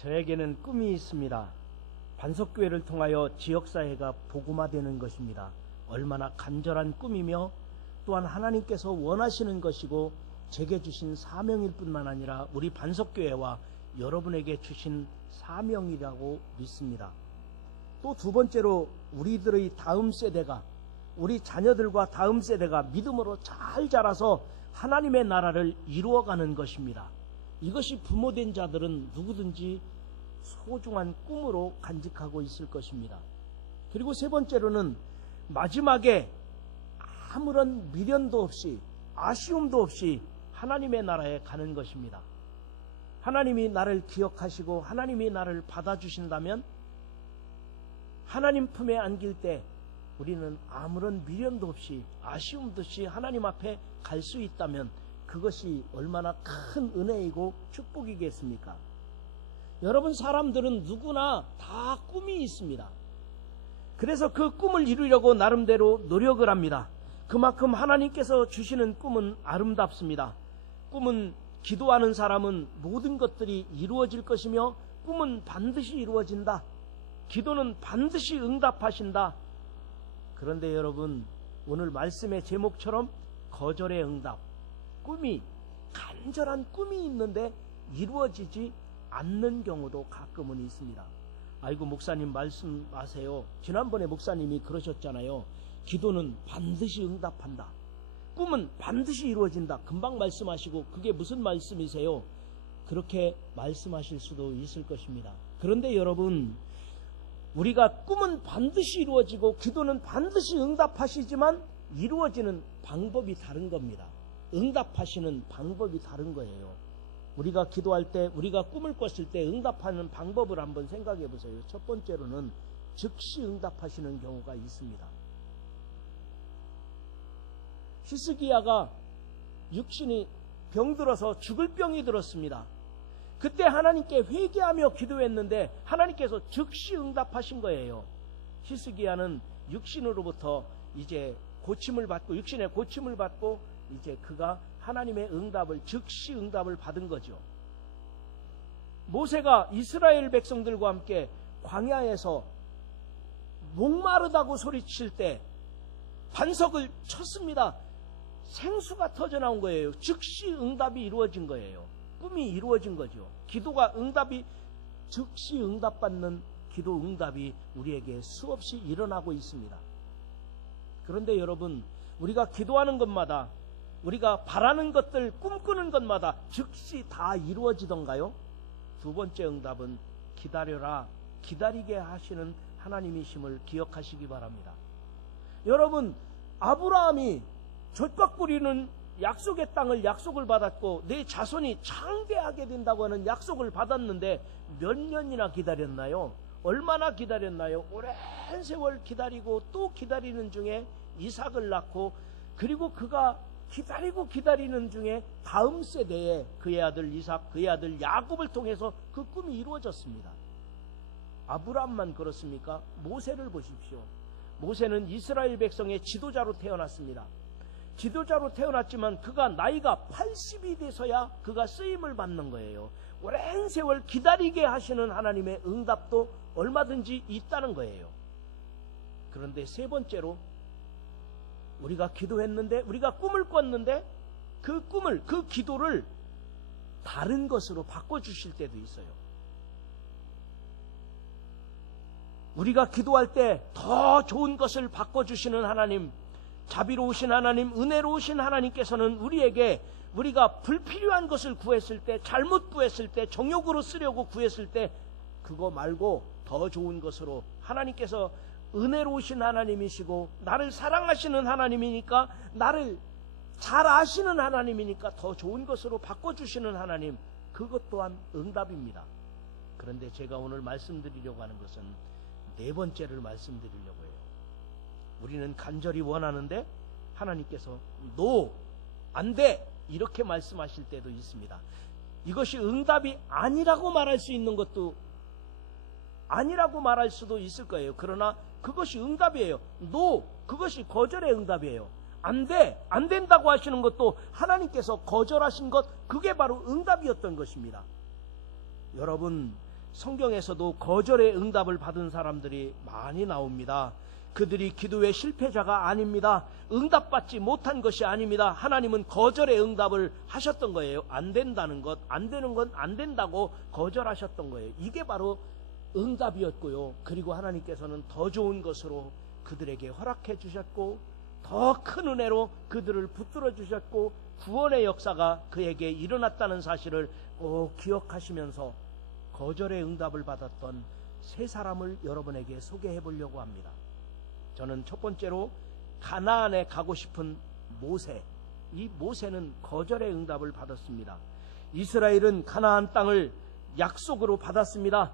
저에게는 꿈이 있습니다. 반석교회를 통하여 지역사회가 복음화되는 것입니다. 얼마나 간절한 꿈이며 또한 하나님께서 원하시는 것이고 제게 주신 사명일 뿐만 아니라 우리 반석교회와 여러분에게 주신 사명이라고 믿습니다. 또 두 번째로 우리들의 다음 세대가, 우리 자녀들과 다음 세대가 믿음으로 잘 자라서 하나님의 나라를 이루어가는 것입니다. 이것이 부모된 자들은 누구든지 소중한 꿈으로 간직하고 있을 것입니다. 그리고 세 번째로는 마지막에 아무런 미련도 없이 아쉬움도 없이 하나님의 나라에 가는 것입니다. 하나님이 나를 기억하시고 하나님이 나를 받아주신다면 하나님 품에 안길 때 우리는 아무런 미련도 없이 아쉬움도 없이 하나님 앞에 갈 수 있다면 그것이 얼마나 큰 은혜이고 축복이겠습니까? 여러분, 사람들은 누구나 다 꿈이 있습니다. 그래서 그 꿈을 이루려고 나름대로 노력을 합니다. 그만큼 하나님께서 주시는 꿈은 아름답습니다. 꿈은 기도하는 사람은 모든 것들이 이루어질 것이며 꿈은 반드시 이루어진다. 기도는 반드시 응답하신다. 그런데 여러분, 오늘 말씀의 제목처럼 거절의 응답, 꿈이, 간절한 꿈이 있는데 이루어지지 않는 경우도 가끔은 있습니다. 아이고, 목사님 말씀하세요. 지난번에 목사님이 그러셨잖아요. 기도는 반드시 응답한다. 꿈은 반드시 이루어진다. 금방 말씀하시고 그게 무슨 말씀이세요? 그렇게 말씀하실 수도 있을 것입니다. 그런데 여러분, 우리가 꿈은 반드시 이루어지고 기도는 반드시 응답하시지만 이루어지는 방법이 다른 겁니다. 응답하시는 방법이 다른 거예요. 우리가 기도할 때, 우리가 꿈을 꿨을 때 응답하는 방법을 한번 생각해 보세요. 첫 번째로는 즉시 응답하시는 경우가 있습니다. 히스기야가 육신이 병들어서 죽을 병이 들었습니다. 그때 하나님께 회개하며 기도했는데 하나님께서 즉시 응답하신 거예요. 히스기야는 육신으로부터 이제 고침을 받고, 육신의 고침을 받고 이제 그가 하나님의 응답을, 즉시 응답을 받은 거죠. 모세가 이스라엘 백성들과 함께 광야에서 목마르다고 소리칠 때 반석을 쳤습니다. 생수가 터져나온 거예요. 즉시 응답이 이루어진 거예요. 꿈이 이루어진 거죠. 기도가 응답이, 즉시 응답받는 기도 응답이 우리에게 수없이 일어나고 있습니다. 그런데 여러분, 우리가 기도하는 것마다, 우리가 바라는 것들, 꿈꾸는 것마다 즉시 다 이루어지던가요? 두 번째 응답은 기다려라, 기다리게 하시는 하나님이심을 기억하시기 바랍니다. 여러분, 아브라함이 젖과 꿀이는 약속의 땅을 약속을 받았고 내 자손이 창대하게 된다고 하는 약속을 받았는데 몇 년이나 기다렸나요? 얼마나 기다렸나요? 오랜 세월 기다리고 또 기다리는 중에 이삭을 낳고, 그리고 그가 기다리고 기다리는 중에 다음 세대에 그의 아들 이삭, 그의 아들 야곱을 통해서 그 꿈이 이루어졌습니다. 아브라함만 그렇습니까? 모세를 보십시오. 모세는 이스라엘 백성의 지도자로 태어났습니다. 지도자로 태어났지만 그가 나이가 80이 돼서야 그가 쓰임을 받는 거예요. 오랜 세월 기다리게 하시는 하나님의 응답도 얼마든지 있다는 거예요. 그런데 세 번째로, 우리가 기도했는데, 우리가 꿈을 꿨는데 그 꿈을, 그 기도를 다른 것으로 바꿔주실 때도 있어요. 우리가 기도할 때 더 좋은 것을 바꿔주시는 하나님, 자비로우신 하나님, 은혜로우신 하나님께서는 우리에게, 우리가 불필요한 것을 구했을 때, 잘못 구했을 때, 정욕으로 쓰려고 구했을 때 그거 말고 더 좋은 것으로, 하나님께서 은혜로우신 하나님이시고 나를 사랑하시는 하나님이니까, 나를 잘 아시는 하나님이니까 더 좋은 것으로 바꿔주시는 하나님, 그것 또한 응답입니다. 그런데 제가 오늘 말씀드리려고 하는 것은 네 번째를 말씀드리려고 해요. 우리는 간절히 원하는데 하나님께서 노, 안 돼, 이렇게 말씀하실 때도 있습니다. 이것이 응답이 아니라고 말할 수 있는 것도, 아니라고 말할 수도 있을 거예요. 그러나 그것이 응답이에요. 노, 그것이 거절의 응답이에요. 안 돼, 안 된다고 하시는 것도 하나님께서 거절하신 것, 그게 바로 응답이었던 것입니다. 여러분, 성경에서도 거절의 응답을 받은 사람들이 많이 나옵니다. 그들이 기도의 실패자가 아닙니다. 응답받지 못한 것이 아닙니다. 하나님은 거절의 응답을 하셨던 거예요. 안 된다는 것, 안 되는 건 안 된다고 거절하셨던 거예요. 이게 바로 응답이었고요. 그리고 하나님께서는 더 좋은 것으로 그들에게 허락해 주셨고, 더 큰 은혜로 그들을 붙들어 주셨고, 구원의 역사가 그에게 일어났다는 사실을 꼭 기억하시면서 거절의 응답을 받았던 세 사람을 여러분에게 소개해 보려고 합니다. 저는 첫 번째로 가나안에 가고 싶은 모세. 이 모세는 거절의 응답을 받았습니다. 이스라엘은 가나안 땅을 약속으로 받았습니다.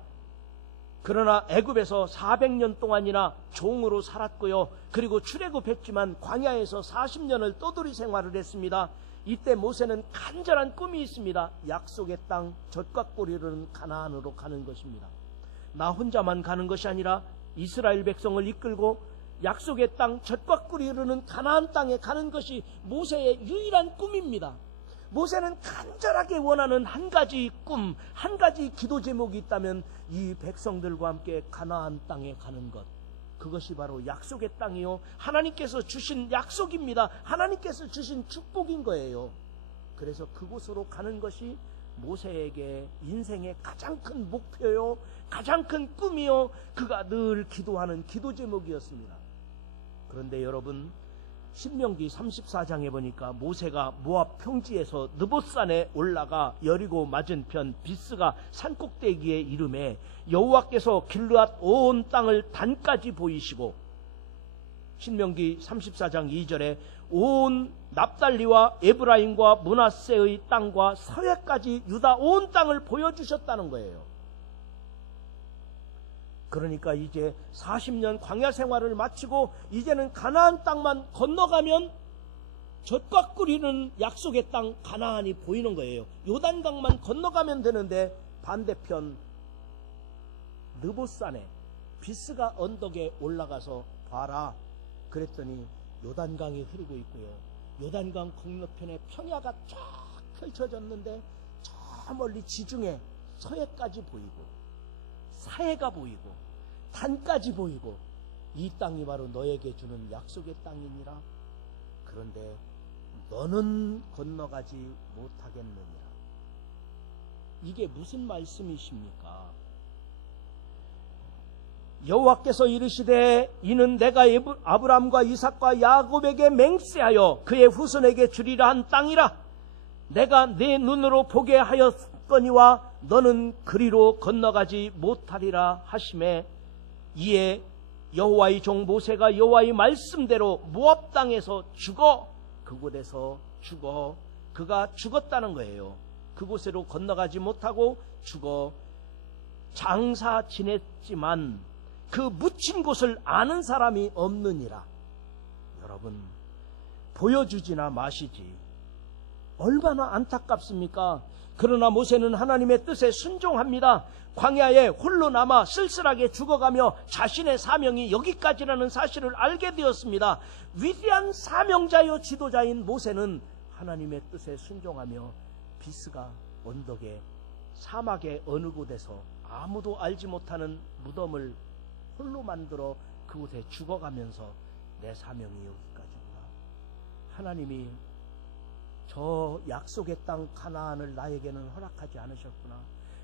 그러나 애굽에서 400년 동안이나 종으로 살았고요. 그리고 출애굽했지만 광야에서 40년을 떠돌이 생활을 했습니다. 이때 모세는 간절한 꿈이 있습니다. 약속의 땅 젖과 꿀 이르는 가나안으로 가는 것입니다. 나 혼자만 가는 것이 아니라 이스라엘 백성을 이끌고 약속의 땅 젖과 꿀이 흐르는 가나안 땅에 가는 것이 모세의 유일한 꿈입니다. 모세는 간절하게 원하는 한 가지 꿈, 한 가지 기도 제목이 있다면 이 백성들과 함께 가나안 땅에 가는 것, 그것이 바로 약속의 땅이요, 하나님께서 주신 약속입니다. 하나님께서 주신 축복인 거예요. 그래서 그곳으로 가는 것이 모세에게 인생의 가장 큰 목표요, 가장 큰 꿈이요, 그가 늘 기도하는 기도 제목이었습니다. 그런데 여러분, 신명기 34장에 보니까 모세가 모압 평지에서 느봇산에 올라가 여리고 맞은편 비스가 산꼭대기에 이름에 여호와께서 길르앗 온 땅을 단까지 보이시고, 신명기 34장 2절에 온 납달리와 에브라임과 므낫세의 땅과 서해까지 유다 온 땅을 보여주셨다는 거예요. 그러니까 이제 40년 광야 생활을 마치고 이제는 가나안 땅만 건너가면 젖과 꿀이는 약속의 땅 가나안이 보이는 거예요. 요단강만 건너가면 되는데 반대편 느봇산에 비스가 언덕에 올라가서 봐라. 그랬더니 요단강이 흐르고 있고요. 요단강 건너편에 평야가 쫙 펼쳐졌는데 저 멀리 지중해 서해까지 보이고 사해가 보이고 단까지 보이고, 이 땅이 바로 너에게 주는 약속의 땅이니라. 그런데 너는 건너가지 못하겠느니라. 이게 무슨 말씀이십니까? 여호와께서 이르시되 이는 내가 아브람과 이삭과 야곱에게 맹세하여 그의 후손에게 주리라 한 땅이라. 내가 내 눈으로 보게 하였거니와 너는 그리로 건너가지 못하리라 하시매, 이에 여호와의 종 모세가 여호와의 말씀대로 모압 땅에서 죽어, 그곳에서 죽어, 그가 죽었다는 거예요. 그곳으로 건너가지 못하고 죽어 장사 지냈지만 그 묻힌 곳을 아는 사람이 없느니라. 여러분, 보여주지나 마시지. 얼마나 안타깝습니까? 그러나 모세는 하나님의 뜻에 순종합니다. 광야에 홀로 남아 쓸쓸하게 죽어가며 자신의 사명이 여기까지라는 사실을 알게 되었습니다. 위대한 사명자요 지도자인 모세는 하나님의 뜻에 순종하며 비스가 언덕에 사막의 어느 곳에서 아무도 알지 못하는 무덤을 홀로 만들어 그곳에 죽어가면서 내 사명이 여기까지구나. 하나님이 저 약속의 땅 가나안을 나에게는 허락하지 않으셨구나.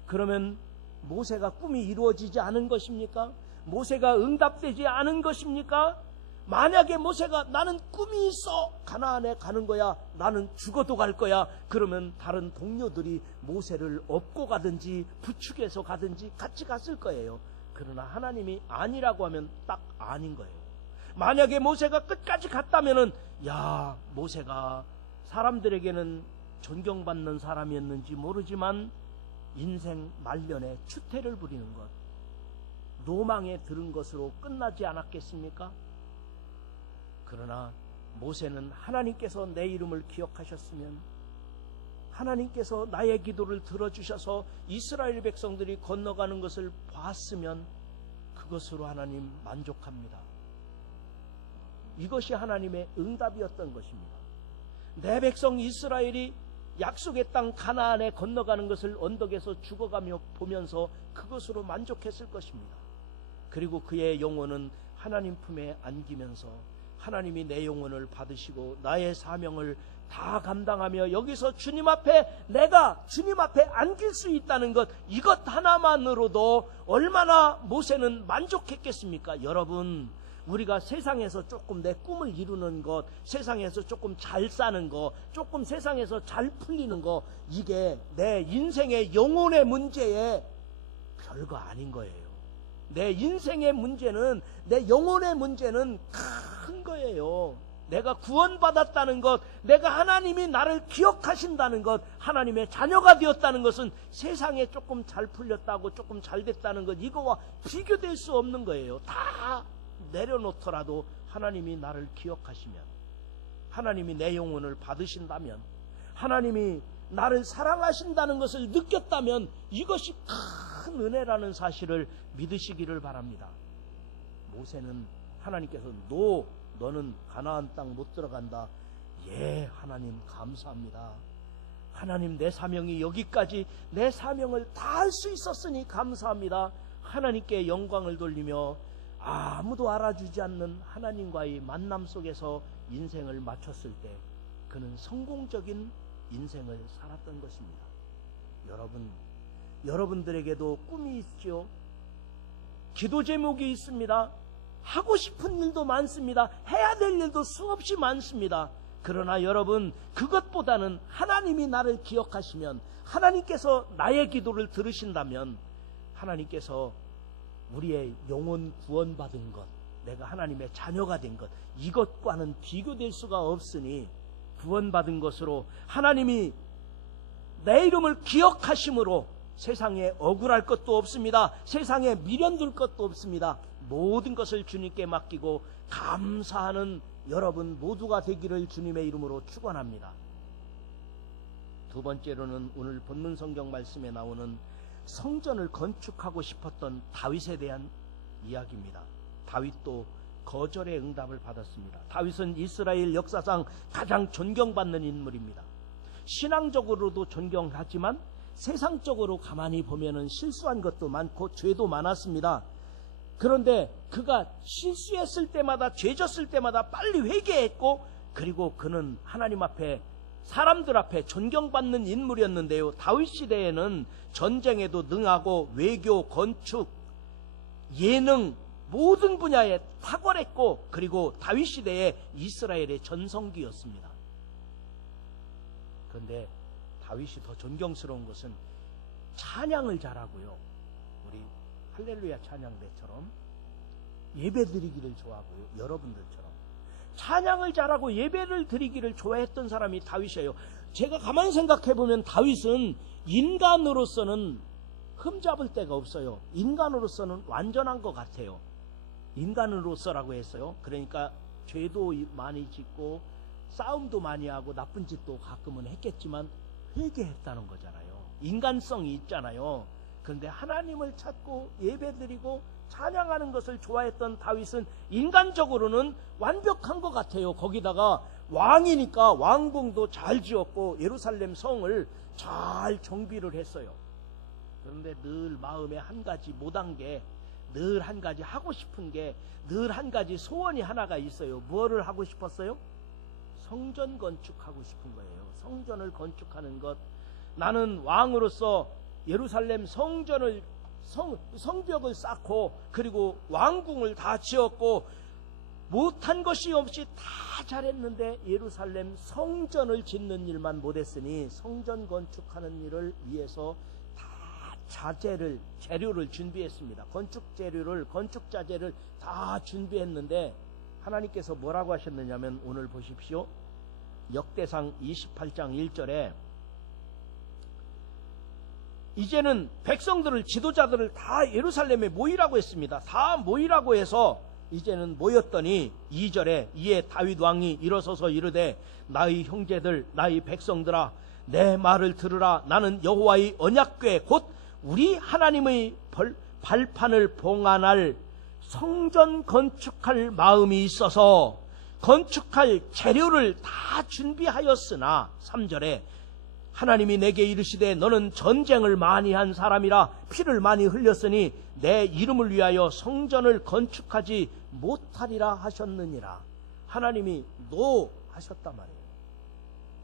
그러면 모세가 꿈이 이루어지지 않은 것입니까? 모세가 응답되지 않은 것입니까? 만약에 모세가 나는 꿈이 있어 가나안에 가는 거야, 나는 죽어도 갈 거야, 그러면 다른 동료들이 모세를 업고 가든지 부축해서 가든지 같이 갔을 거예요. 그러나 하나님이 아니라고 하면 딱 아닌 거예요. 만약에 모세가 끝까지 갔다면은, 야, 모세가 사람들에게는 존경받는 사람이었는지 모르지만 인생 말년에 추태를 부리는 것, 노망에 들은 것으로 끝나지 않았겠습니까? 그러나 모세는 하나님께서 내 이름을 기억하셨으면, 하나님께서 나의 기도를 들어주셔서 이스라엘 백성들이 건너가는 것을 봤으면 그것으로 하나님 만족합니다. 이것이 하나님의 응답이었던 것입니다. 내 백성 이스라엘이 약속의 땅 가나안에 건너가는 것을 언덕에서 죽어가며 보면서 그것으로 만족했을 것입니다. 그리고 그의 영혼은 하나님 품에 안기면서 하나님이 내 영혼을 받으시고 나의 사명을 다 감당하며 여기서 주님 앞에 내가 주님 앞에 안길 수 있다는 것, 이것 하나만으로도 얼마나 모세는 만족했겠습니까? 여러분, 우리가 세상에서 조금 내 꿈을 이루는 것, 세상에서 조금 잘 사는 것, 조금 세상에서 잘 풀리는 것, 이게 내 인생의 영혼의 문제에 별거 아닌 거예요. 내 인생의 문제는, 내 영혼의 문제는 큰 거예요. 내가 구원받았다는 것, 내가 하나님이 나를 기억하신다는 것, 하나님의 자녀가 되었다는 것은 세상에 조금 잘 풀렸다고 조금 잘 됐다는 것, 이거와 비교될 수 없는 거예요. 다 내려놓더라도 하나님이 나를 기억하시면, 하나님이 내 영혼을 받으신다면, 하나님이 나를 사랑하신다는 것을 느꼈다면 이것이 큰 은혜라는 사실을 믿으시기를 바랍니다. 모세는 하나님께서 너는 가나안 땅 못 들어간다. 예, 하나님 감사합니다. 하나님, 내 사명이 여기까지, 내 사명을 다 할 수 있었으니 감사합니다. 하나님께 영광을 돌리며 아무도 알아주지 않는 하나님과의 만남 속에서 인생을 마쳤을 때 그는 성공적인 인생을 살았던 것입니다. 여러분들에게도 꿈이 있죠. 기도 제목이 있습니다. 하고 싶은 일도 많습니다. 해야 될 일도 수없이 많습니다. 그러나 여러분, 그것보다는 하나님이 나를 기억하시면, 하나님께서 나의 기도를 들으신다면, 하나님께서 우리의 영혼 구원받은 것, 내가 하나님의 자녀가 된 것, 이것과는 비교될 수가 없으니 구원받은 것으로 하나님이 내 이름을 기억하심으로 세상에 억울할 것도 없습니다. 세상에 미련둘 것도 없습니다. 모든 것을 주님께 맡기고 감사하는 여러분 모두가 되기를 주님의 이름으로 축원합니다. 두 번째로는 오늘 본문 성경 말씀에 나오는 성전을 건축하고 싶었던 다윗에 대한 이야기입니다. 다윗도 거절의 응답을 받았습니다. 다윗은 이스라엘 역사상 가장 존경받는 인물입니다. 신앙적으로도 존경하지만 세상적으로 가만히 보면은 실수한 것도 많고 죄도 많았습니다. 그런데 그가 실수했을 때마다, 죄졌을 때마다 빨리 회개했고, 그리고 그는 하나님 앞에, 사람들 앞에 존경받는 인물이었는데요. 다윗 시대에는 전쟁에도 능하고 외교, 건축, 예능 모든 분야에 탁월했고, 그리고 다윗 시대에 이스라엘의 전성기였습니다. 그런데 다윗이 더 존경스러운 것은 찬양을 잘하고요. 우리 할렐루야 찬양대처럼 예배 드리기를 좋아하고요. 여러분들처럼 찬양을 잘하고 예배를 드리기를 좋아했던 사람이 다윗이에요. 제가 가만히 생각해보면 다윗은 인간으로서는 흠잡을 데가 없어요. 인간으로서는 완전한 것 같아요. 인간으로서라고 했어요. 그러니까 죄도 많이 짓고 싸움도 많이 하고 나쁜 짓도 가끔은 했겠지만 회개했다는 거잖아요. 인간성이 있잖아요. 그런데 하나님을 찾고 예배드리고 찬양하는 것을 좋아했던 다윗은 인간적으로는 완벽한 것 같아요. 거기다가 왕이니까 왕궁도 잘 지었고 예루살렘 성을 잘 정비를 했어요. 그런데 늘 마음에 한 가지 못한 게, 늘 한 가지 하고 싶은 게, 늘 한 가지 소원이 하나가 있어요. 뭐를 하고 싶었어요? 성전 건축하고 싶은 거예요. 성전을 건축하는 것. 나는 왕으로서 예루살렘 성전을 성벽을 쌓고 그리고 왕궁을 다 지었고 못한 것이 없이 다 잘했는데 예루살렘 성전을 짓는 일만 못했으니 성전 건축하는 일을 위해서 다 재료를 준비했습니다. 건축 자재를 다 준비했는데 하나님께서 뭐라고 하셨느냐면 오늘 보십시오. 역대상 28장 1절에 이제는 백성들을, 지도자들을 다 예루살렘에 모이라고 했습니다. 다 모이라고 해서 이제는 모였더니 2절에 이에 다윗 왕이 일어서서 이르되 나의 형제들, 나의 백성들아, 내 말을 들으라. 나는 여호와의 언약궤 곧 우리 하나님의 발판을 봉안할 성전 건축할 마음이 있어서 건축할 재료를 다 준비하였으나 3절에 하나님이 내게 이르시되 너는 전쟁을 많이 한 사람이라 피를 많이 흘렸으니 내 이름을 위하여 성전을 건축하지 못하리라 하셨느니라. 하나님이 노 하셨단 말이에요.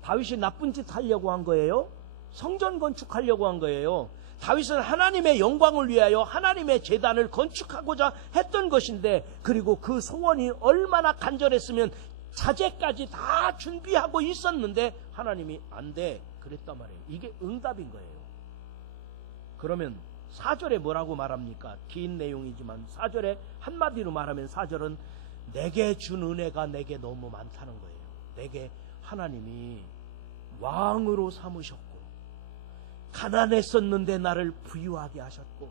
다윗이 나쁜 짓 하려고 한 거예요? 성전 건축하려고 한 거예요. 다윗은 하나님의 영광을 위하여 하나님의 제단을 건축하고자 했던 것인데, 그리고 그 소원이 얼마나 간절했으면 자재까지 다 준비하고 있었는데 하나님이 안 돼 그랬단 말이에요. 이게 응답인 거예요. 그러면 4절에 뭐라고 말합니까? 긴 내용이지만 4절에 한마디로 말하면 4절은 내게 준 은혜가 내게 너무 많다는 거예요. 내게 하나님이 왕으로 삼으셨고, 가난했었는데 나를 부유하게 하셨고,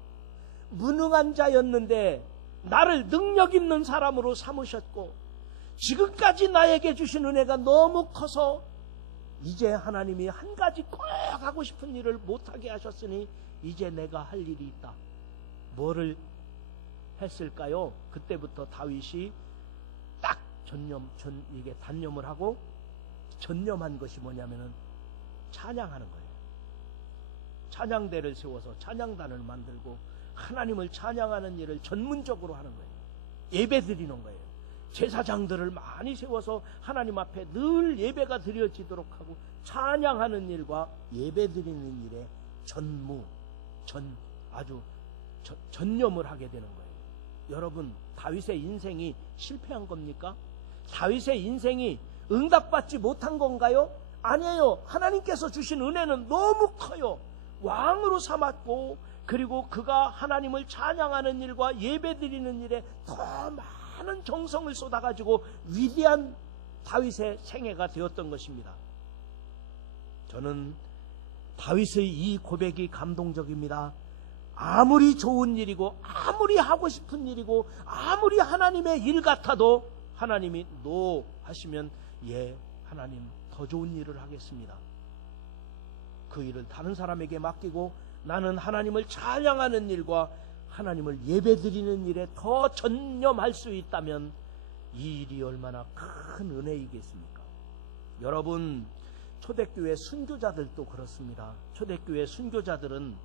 무능한 자였는데 나를 능력 있는 사람으로 삼으셨고, 지금까지 나에게 주신 은혜가 너무 커서 이제 하나님이 한 가지 꼭 하고 싶은 일을 못하게 하셨으니 이제 내가 할 일이 있다. 뭐를 했을까요? 그때부터 다윗이 딱 이게 단념을 하고 전념한 것이 뭐냐면은 찬양하는 거예요. 찬양대를 세워서 찬양단을 만들고 하나님을 찬양하는 일을 전문적으로 하는 거예요. 예배 드리는 거예요. 제사장들을 많이 세워서 하나님 앞에 늘 예배가 드려지도록 하고 찬양하는 일과 예배 드리는 일에 전념을 하게 되는 거예요. 여러분, 다윗의 인생이 실패한 겁니까? 다윗의 인생이 응답받지 못한 건가요? 아니에요. 하나님께서 주신 은혜는 너무 커요. 왕으로 삼았고, 그리고 그가 하나님을 찬양하는 일과 예배 드리는 일에 더 많은 정성을 쏟아가지고 위대한 다윗의 생애가 되었던 것입니다. 저는 다윗의 이 고백이 감동적입니다. 아무리 좋은 일이고 아무리 하고 싶은 일이고 아무리 하나님의 일 같아도 하나님이 노 하시면 예, 하나님 더 좋은 일을 하겠습니다. 그 일을 다른 사람에게 맡기고 나는 하나님을 찬양하는 일과 하나님을 예배드리는 일에 더 전념할 수 있다면 이 일이 얼마나 큰 은혜이겠습니까? 여러분, 초대교회 순교자들도 그렇습니다. 초대교회 순교자들은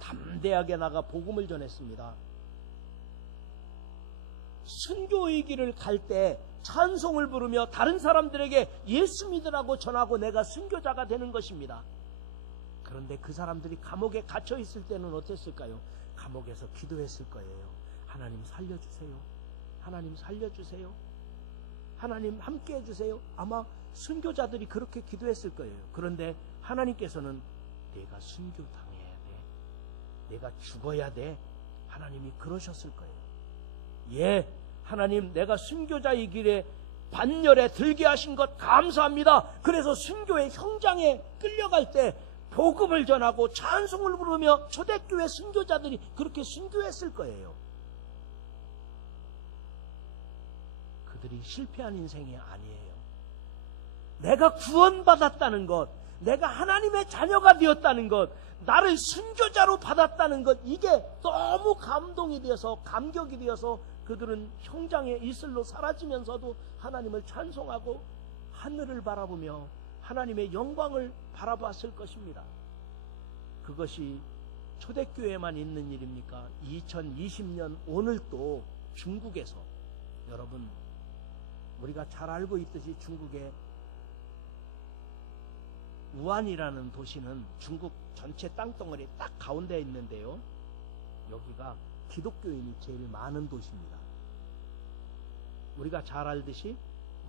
담대하게 나가 복음을 전했습니다. 순교의 길을 갈 때 찬송을 부르며 다른 사람들에게 예수 믿으라고 전하고 내가 순교자가 되는 것입니다. 그런데 그 사람들이 감옥에 갇혀 있을 때는 어땠을까요? 감옥에서 기도했을 거예요. 하나님 살려주세요. 하나님 살려주세요. 하나님 함께 해주세요. 아마 순교자들이 그렇게 기도했을 거예요. 그런데 하나님께서는 내가 순교당해야 돼. 내가 죽어야 돼. 하나님이 그러셨을 거예요. 예, 하나님 내가 순교자의 길에 반열에 들게 하신 것 감사합니다. 그래서 순교의 현장에 끌려갈 때 복음을 전하고 찬송을 부르며 초대교회 순교자들이 그렇게 순교했을 거예요. 그들이 실패한 인생이 아니에요. 내가 구원받았다는 것, 내가 하나님의 자녀가 되었다는 것, 나를 순교자로 받았다는 것, 이게 너무 감동이 되어서 감격이 되어서 그들은 현장에 이슬로 사라지면서도 하나님을 찬송하고 하늘을 바라보며 하나님의 영광을 바라봤을 것입니다. 그것이 초대교회만 있는 일입니까? 2020년 오늘 또 중국에서, 여러분 우리가 잘 알고 있듯이 중국의 우한이라는 도시는 중국 전체 땅덩어리 딱 가운데에 있는데요, 여기가 기독교인이 제일 많은 도시입니다. 우리가 잘 알듯이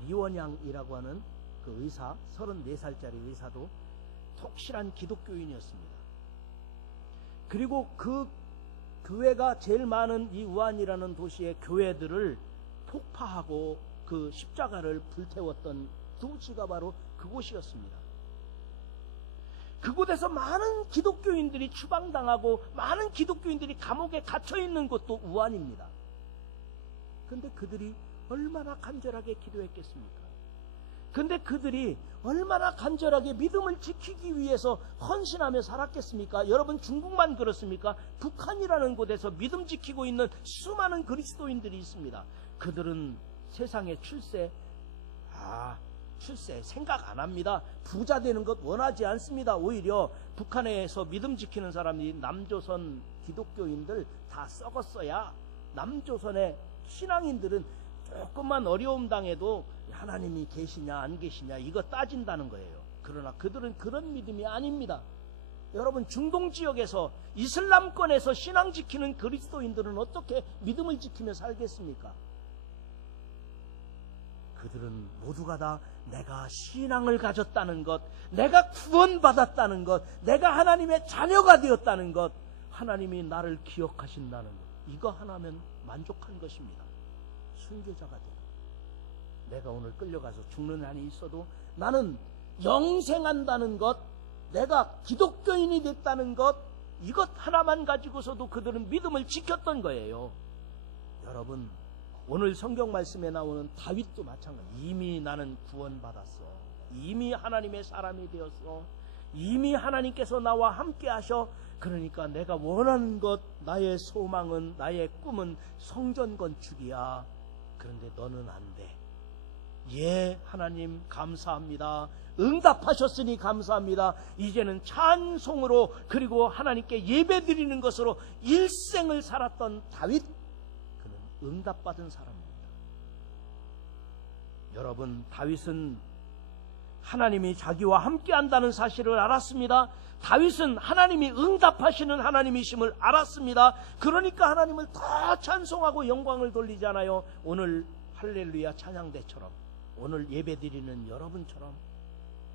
리원양이라고 하는 그 의사, 34살짜리 의사도 독실한 기독교인이었습니다. 그리고 그 교회가 제일 많은 이 우한이라는 도시의 교회들을 폭파하고 그 십자가를 불태웠던 도시가 바로 그곳이었습니다. 그곳에서 많은 기독교인들이 추방당하고 많은 기독교인들이 감옥에 갇혀있는 곳도 우한입니다. 근데 그들이 얼마나 간절하게 기도했겠습니까? 근데 그들이 얼마나 간절하게 믿음을 지키기 위해서 헌신하며 살았겠습니까? 여러분, 중국만 그렇습니까? 북한이라는 곳에서 믿음 지키고 있는 수많은 그리스도인들이 있습니다. 그들은 세상의 출세, 출세 생각 안 합니다. 부자 되는 것 원하지 않습니다. 오히려 북한에서 믿음 지키는 사람이 남조선 기독교인들 다 썩었어야 남조선의 신앙인들은 조금만 어려움 당해도 하나님이 계시냐 안 계시냐 이거 따진다는 거예요. 그러나 그들은 그런 믿음이 아닙니다. 여러분, 중동 지역에서 이슬람권에서 신앙 지키는 그리스도인들은 어떻게 믿음을 지키며 살겠습니까? 그들은 모두가 다 내가 신앙을 가졌다는 것, 내가 구원받았다는 것, 내가 하나님의 자녀가 되었다는 것, 하나님이 나를 기억하신다는 것, 이거 하나면 만족한 것입니다. 순교자가 되고, 내가 오늘 끌려가서 죽는 한이 있어도 나는 영생한다는 것, 내가 기독교인이 됐다는 것, 이것 하나만 가지고서도 그들은 믿음을 지켰던 거예요. 여러분, 오늘 성경 말씀에 나오는 다윗도 마찬가지. 이미 나는 구원받았어. 이미 하나님의 사람이 되었어. 이미 하나님께서 나와 함께 하셔. 그러니까 내가 원하는 것, 나의 소망은, 나의 꿈은 성전 건축이야. 그런데 너는 안 돼. 예, 하나님 감사합니다. 응답하셨으니 감사합니다. 이제는 찬송으로 그리고 하나님께 예배드리는 것으로 일생을 살았던 다윗, 그는 응답받은 사람입니다. 여러분, 다윗은 하나님이 자기와 함께한다는 사실을 알았습니다. 다윗은 하나님이 응답하시는 하나님이심을 알았습니다. 그러니까 하나님을 더 찬송하고 영광을 돌리잖아요. 오늘 할렐루야 찬양대처럼, 오늘 예배드리는 여러분처럼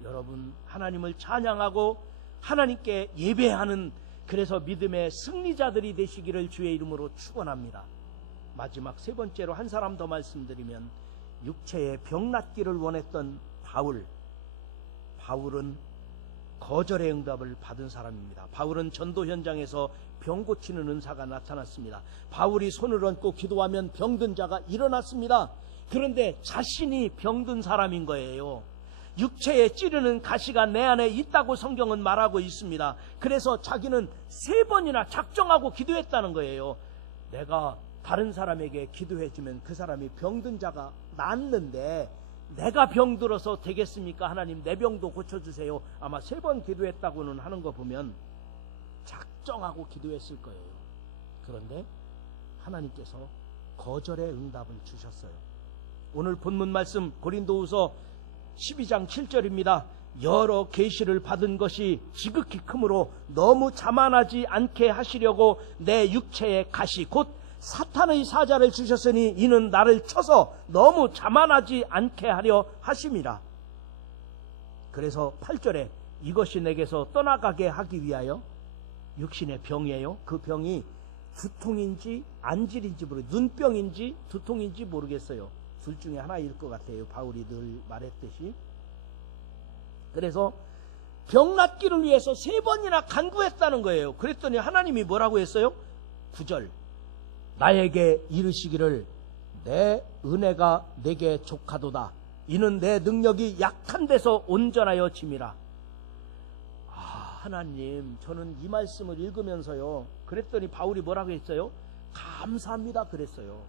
여러분 하나님을 찬양하고 하나님께 예배하는, 그래서 믿음의 승리자들이 되시기를 주의 이름으로 축원합니다. 마지막 세 번째로 한 사람 더 말씀드리면, 육체의 병 낫기를 원했던 바울은 거절의 응답을 받은 사람입니다. 바울은 전도 현장에서 병 고치는 은사가 나타났습니다. 바울이 손을 얹고 기도하면 병든 자가 일어났습니다. 그런데 자신이 병든 사람인 거예요. 육체에 찌르는 가시가 내 안에 있다고 성경은 말하고 있습니다. 그래서 자기는 3번이나 작정하고 기도했다는 거예요. 내가 다른 사람에게 기도해주면 그 사람이 병든 자가 낫는데 내가 병들어서 되겠습니까? 하나님 내 병도 고쳐주세요. 아마 3번 기도했다고는 하는 거 보면 작정하고 기도했을 거예요. 그런데 하나님께서 거절의 응답을 주셨어요. 오늘 본문 말씀 고린도후서 12장 7절입니다. 여러 계시를 받은 것이 지극히 크므로 너무 자만하지 않게 하시려고 내 육체의 가시 곧 사탄의 사자를 주셨으니 이는 나를 쳐서 너무 자만하지 않게 하려 하심이라. 그래서 8절에 이것이 내게서 떠나가게 하기 위하여, 육신의 병이에요. 그 병이 두통인지 안질인지 모르겠어요. 눈병인지 두통인지 모르겠어요. 둘 중에 하나일 것 같아요. 바울이 늘 말했듯이. 그래서 병 낫기를 위해서 3번이나 간구했다는 거예요. 그랬더니 하나님이 뭐라고 했어요? 9절 나에게 이르시기를 내 은혜가 내게 족하도다. 이는 내 능력이 약한 데서 온전하여 짐이라. 하나님, 저는 이 말씀을 읽으면서요, 그랬더니 바울이 뭐라고 했어요? 감사합니다 그랬어요.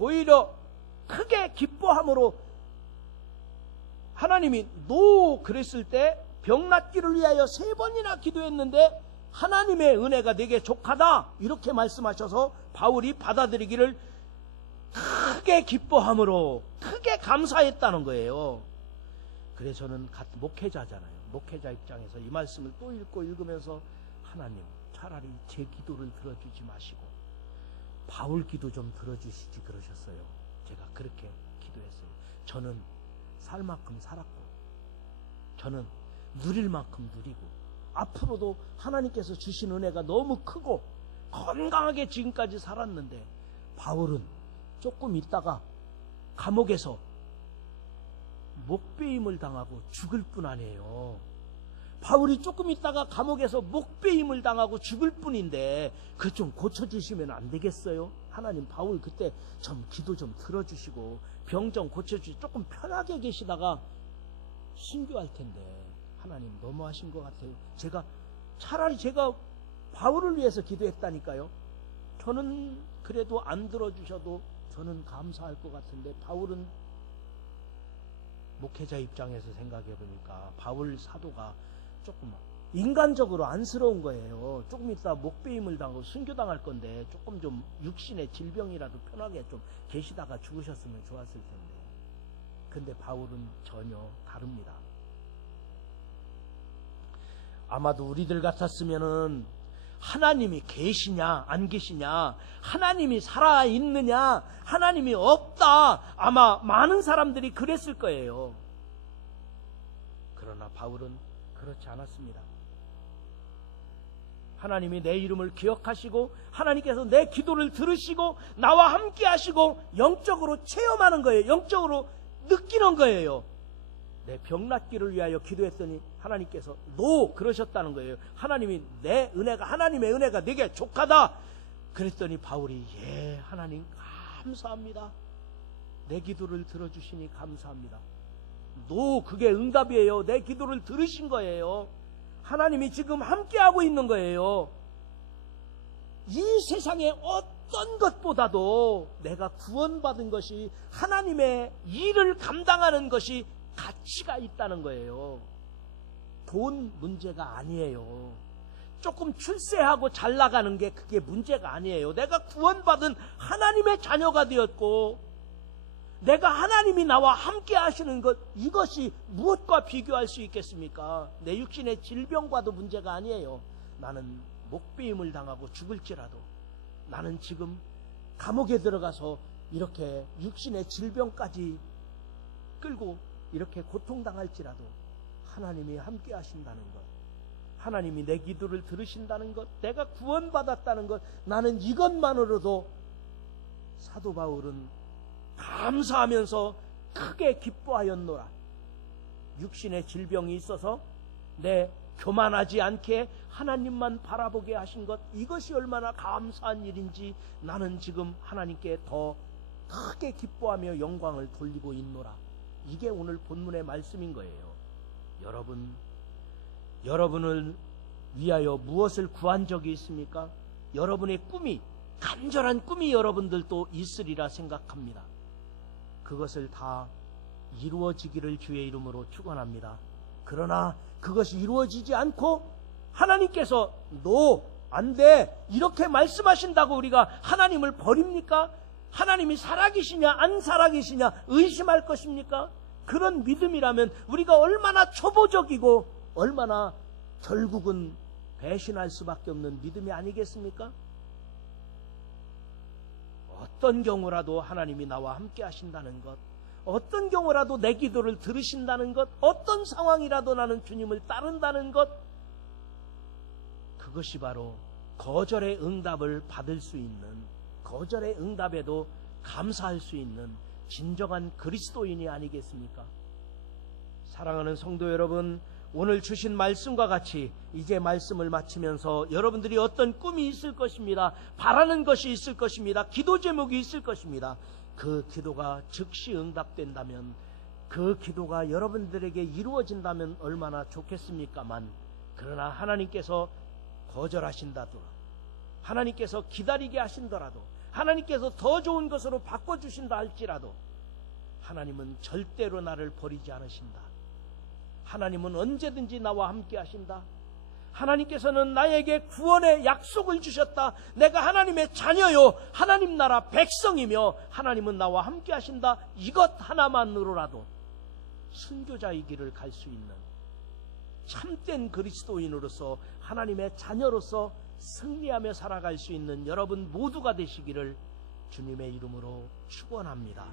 오히려 크게 기뻐함으로 하나님이 노 그랬을 때 병 낫기를 위하여 3번이나 기도했는데 하나님의 은혜가 내게 족하다 이렇게 말씀하셔서 바울이 받아들이기를 크게 기뻐함으로 크게 감사했다는 거예요. 그래서 저는 목회자잖아요. 목회자 입장에서 이 말씀을 또 읽고 읽으면서 하나님 차라리 제 기도를 들어주지 마시고 바울 기도 좀 들어주시지 그러셨어요. 제가 그렇게 기도했어요. 저는 살 만큼 살았고 저는 누릴 만큼 누리고 앞으로도 하나님께서 주신 은혜가 너무 크고 건강하게 지금까지 살았는데 바울은 조금 있다가 감옥에서 목베임을 당하고 죽을 뿐 아니에요. 바울이 조금 있다가 감옥에서 목베임을 당하고 죽을 뿐인데 그 좀 고쳐주시면 안 되겠어요? 하나님 바울 그때 좀 기도 좀 들어주시고 병 좀 고쳐주시고 조금 편하게 계시다가 순교할 텐데 하나님 너무하신 것 같아요. 차라리 제가 바울을 위해서 기도했다니까요. 저는 그래도 안 들어주셔도 저는 감사할 것 같은데 바울은 목회자 입장에서 생각해 보니까 바울 사도가 조금 인간적으로 안쓰러운 거예요. 조금 있다 목배임을 당하고 순교당할 건데 조금 좀 육신의 질병이라도 편하게 좀 계시다가 죽으셨으면 좋았을 텐데. 근데 바울은 전혀 다릅니다. 아마도 우리들 같았으면은 하나님이 계시냐 안 계시냐, 하나님이 살아있느냐 하나님이 없다, 아마 많은 사람들이 그랬을 거예요. 그러나 바울은 그렇지 않았습니다. 하나님이 내 이름을 기억하시고 하나님께서 내 기도를 들으시고 나와 함께 하시고 영적으로 체험하는 거예요. 영적으로 느끼는 거예요. 내 병 낫기를 위하여 기도했더니 하나님께서 노 그러셨다는 거예요. 하나님이 내 은혜가, 하나님의 은혜가 내게 족하다 그랬더니 바울이 예 하나님 감사합니다, 내 기도를 들어주시니 감사합니다. 노 그게 응답이에요. 내 기도를 들으신 거예요. 하나님이 지금 함께하고 있는 거예요. 이 세상의 어떤 것보다도 내가 구원받은 것이, 하나님의 일을 감당하는 것이 가치가 있다는 거예요. 돈 문제가 아니에요. 조금 출세하고 잘 나가는 게 그게 문제가 아니에요. 내가 구원받은 하나님의 자녀가 되었고 내가 하나님이 나와 함께 하시는 것, 이것이 무엇과 비교할 수 있겠습니까? 내 육신의 질병과도 문제가 아니에요. 나는 목배임을 당하고 죽을지라도, 나는 지금 감옥에 들어가서 이렇게 육신의 질병까지 끌고 이렇게 고통당할지라도 하나님이 함께 하신다는 것, 하나님이 내 기도를 들으신다는 것, 내가 구원받았다는 것, 나는 이것만으로도 사도 바울은 감사하면서 크게 기뻐하였노라. 육신의 질병이 있어서 내 교만하지 않게 하나님만 바라보게 하신 것, 이것이 얼마나 감사한 일인지 나는 지금 하나님께 더 크게 기뻐하며 영광을 돌리고 있노라. 이게 오늘 본문의 말씀인 거예요. 여러분을 위하여 무엇을 구한 적이 있습니까? 여러분의 꿈이, 간절한 꿈이 여러분들도 있으리라 생각합니다. 그것을 다 이루어지기를 주의 이름으로 축원합니다. 그러나 그것이 이루어지지 않고 하나님께서 너 안 돼 이렇게 말씀하신다고 우리가 하나님을 버립니까? 하나님이 살아계시냐 안 살아계시냐 의심할 것입니까? 그런 믿음이라면 우리가 얼마나 초보적이고 얼마나 결국은 배신할 수밖에 없는 믿음이 아니겠습니까? 어떤 경우라도 하나님이 나와 함께 하신다는 것, 어떤 경우라도 내 기도를 들으신다는 것, 어떤 상황이라도 나는 주님을 따른다는 것, 그것이 바로 거절의 응답을 받을 수 있는, 거절의 응답에도 감사할 수 있는 진정한 그리스도인이 아니겠습니까? 사랑하는 성도 여러분, 오늘 주신 말씀과 같이 이제 말씀을 마치면서 여러분들이 어떤 꿈이 있을 것입니다. 바라는 것이 있을 것입니다. 기도 제목이 있을 것입니다. 그 기도가 즉시 응답된다면, 그 기도가 여러분들에게 이루어진다면 얼마나 좋겠습니까만, 그러나 하나님께서 거절하신다더라도, 하나님께서 기다리게 하신더라도, 하나님께서 더 좋은 것으로 바꿔주신다 할지라도 하나님은 절대로 나를 버리지 않으신다. 하나님은 언제든지 나와 함께 하신다. 하나님께서는 나에게 구원의 약속을 주셨다. 내가 하나님의 자녀요, 하나님 나라 백성이며 하나님은 나와 함께 하신다. 이것 하나만으로라도 순교자의 길을 갈 수 있는 참된 그리스도인으로서, 하나님의 자녀로서 승리하며 살아갈 수 있는 여러분 모두가 되시기를 주님의 이름으로 축원합니다.